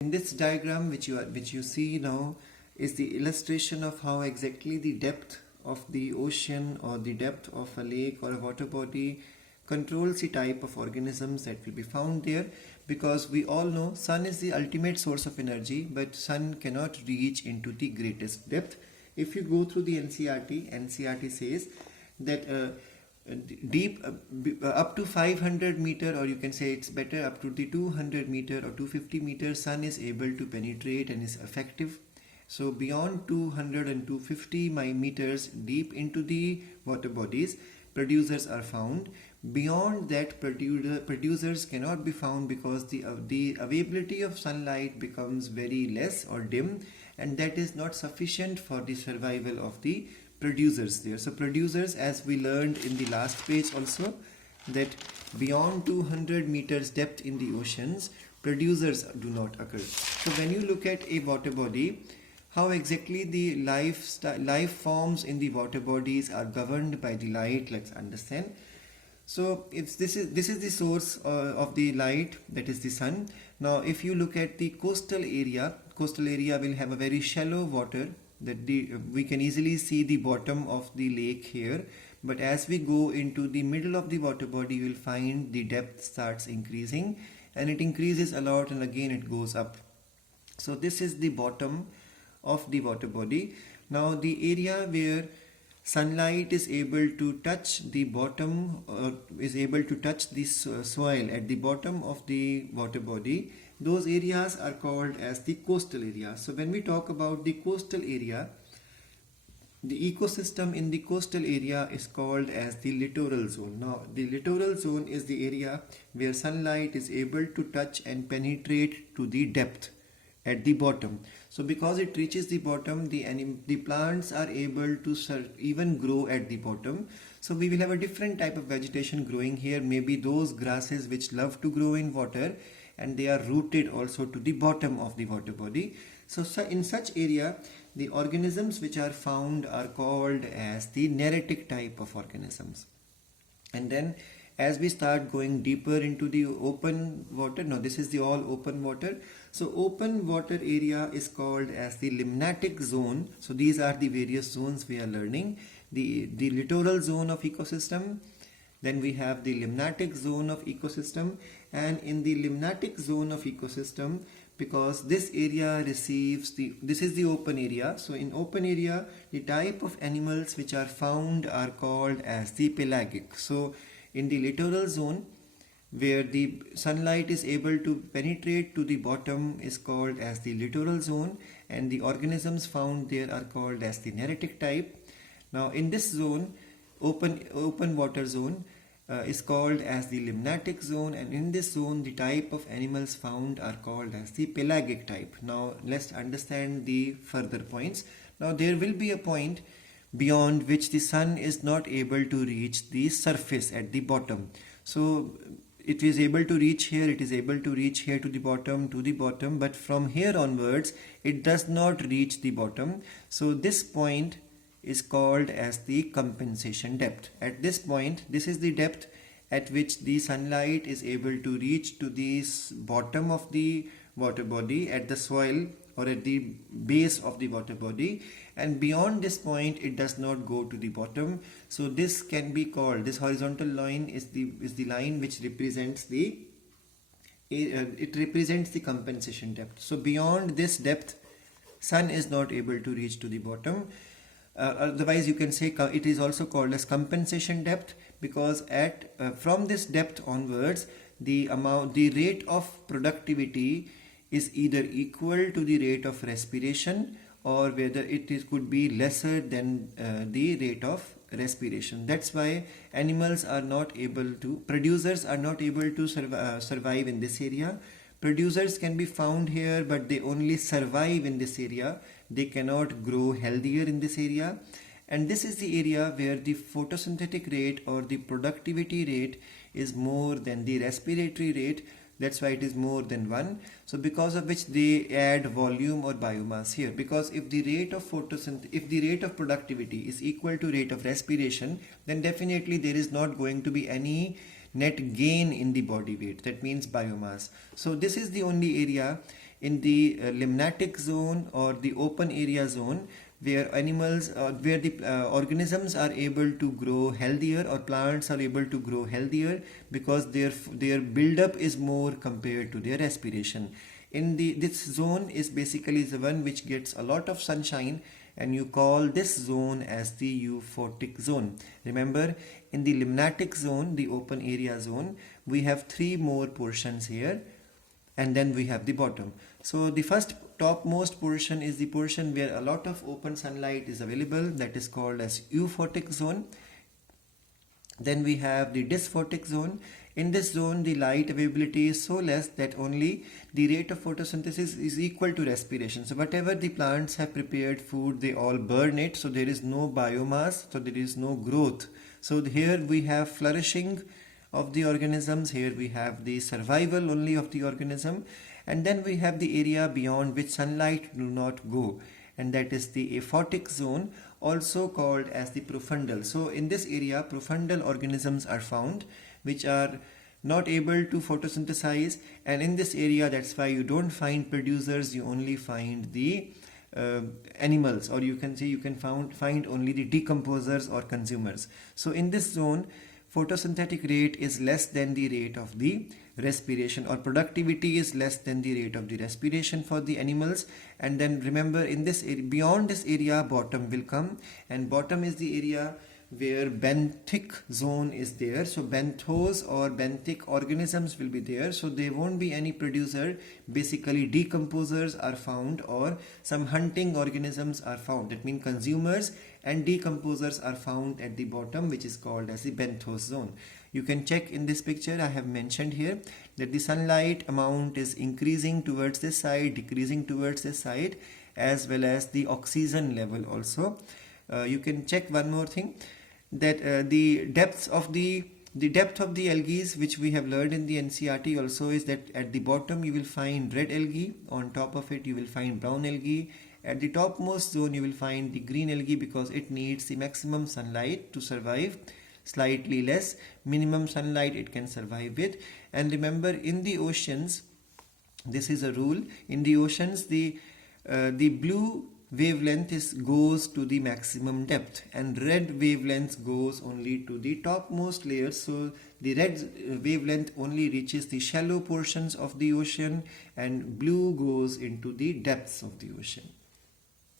In this diagram which you see now is the illustration of how exactly the depth of the ocean or the depth of a lake or a water body controls the type of organisms that will be found there, because we all know sun is the ultimate source of energy, but sun cannot reach into the greatest depth. If you go through the NCERT says that deep up to 500 meter, or you can say it's better up to the 200 meter or 250 meter, sun is able to penetrate and is effective. So beyond 200 and 250 meters deep into the water bodies, producers are found. Beyond that, producers cannot be found because the availability of sunlight becomes very less or dim, and that is not sufficient for the survival of the producers there. So producers, as we learned in the last page also, that beyond 200 meters depth in the oceans, producers do not occur. So when you look at a water body, how exactly the life forms in the water bodies are governed by the light, let's understand. So this is the source of the light, that is the sun. Now if you look at the coastal area will have a very shallow water, that we can easily see the bottom of the lake here, but as we go into the middle of the water body, you will find the depth starts increasing, and it increases a lot and again it goes up. So this is the bottom of the water body. Now the area where sunlight is able to touch the bottom, or is able to touch the soil at the bottom of the water body, those areas are called as the coastal area. So when we talk about the coastal area, the ecosystem in the coastal area is called as the littoral zone. Now the littoral zone is the area where sunlight is able to touch and penetrate to the depth at the bottom. So because it reaches the bottom, the plants are able to even grow at the bottom. So we will have a different type of vegetation growing here, maybe those grasses which love to grow in water, and they are rooted also to the bottom of the water body. So in such area, the organisms which are found are called as the neritic type of organisms. And then as we start going deeper into the open water, now this is the all open water. So open water area is called as the limnatic zone. So these are the various zones we are learning. The littoral zone of ecosystem, then we have the limnatic zone of ecosystem, and in the limnatic zone of ecosystem, because this area receives this is the open area. So in open area, the type of animals which are found are called as the pelagic. So in the littoral zone, where the sunlight is able to penetrate to the bottom, is called as the littoral zone, and the organisms found there are called as the neritic type. Now in this zone, open water zone is called as the limnatic zone, and in this zone the type of animals found are called as the pelagic type. Now let's understand the further points. Now there will be a point beyond which the sun is not able to reach the surface at the bottom. So it is able to reach here, it is able to reach here to the bottom, but from here onwards it does not reach the bottom. So this point is called as the compensation depth. At this point, this is the depth at which the sunlight is able to reach to the bottom of the water body, at the soil or at the base of the water body, and beyond this point it does not go to the bottom. So this can be called, this horizontal line is the line which represents the compensation depth. So beyond this depth, sun is not able to reach to the bottom. Otherwise you can say it is also called as compensation depth, because from this depth onwards, the rate of productivity is either equal to the rate of respiration, or whether could be lesser than the rate of respiration. That's why producers are not able to survive in this area. Producers can be found here, but they only survive in this area. They cannot grow healthier in this area. And this is the area where the photosynthetic rate or the productivity rate is more than the respiratory rate. That's why it is more than 1. So because of which they add volume or biomass here. Because if the rate of productivity is equal to rate of respiration, then definitely there is not going to be any net gain in the body weight. That means biomass. So this is the only area in the limnatic zone or the open area zone, where where the organisms are able to grow healthier, or plants are able to grow healthier, because their buildup is more compared to their respiration. This zone is basically the one which gets a lot of sunshine, and you call this zone as the euphotic zone. Remember, in the limnatic zone, the open area zone, we have three more portions here, and then we have the bottom. So the first topmost portion is the portion where a lot of open sunlight is available, that is called as euphotic zone. Then we have the dysphotic zone. In this zone, the light availability is so less that only the rate of photosynthesis is equal to respiration. So whatever the plants have prepared food, they all burn it, so there is no biomass, so there is no growth. So here we have flourishing of the organisms, here we have the survival only of the organism, and then we have the area beyond which sunlight do not go, and that is the aphotic zone, also called as the profundal. So in this area, profundal organisms are found which are not able to photosynthesize, and in this area, that's why you don't find producers, you only find the animals, or you can say you can find only the decomposers or consumers. So in this zone, photosynthetic rate is less than the rate of the respiration, or productivity is less than the rate of the respiration for the animals. And then remember, in this area, beyond this area, bottom will come, and bottom is the area where benthic zone is there. So benthos or benthic organisms will be there, so there won't be any producer. Basically decomposers are found, or some hunting organisms are found. That means consumers and decomposers are found at the bottom, which is called as the benthos zone. You can check in this picture, I have mentioned here that the sunlight amount is increasing towards this side, decreasing towards this side, as well as the oxygen level also. You can check one more thing, that the depth of the algae, which we have learned in the NCERT also, is that at the bottom you will find red algae, on top of it you will find brown algae, at the topmost zone you will find the green algae, because it needs the maximum sunlight to survive, slightly less minimum sunlight it can survive with. And remember, in the oceans, this is a rule, in the oceans the blue wavelength goes to the maximum depth, and red wavelength goes only to the topmost layers. So the red wavelength only reaches the shallow portions of the ocean, and blue goes into the depths of the ocean.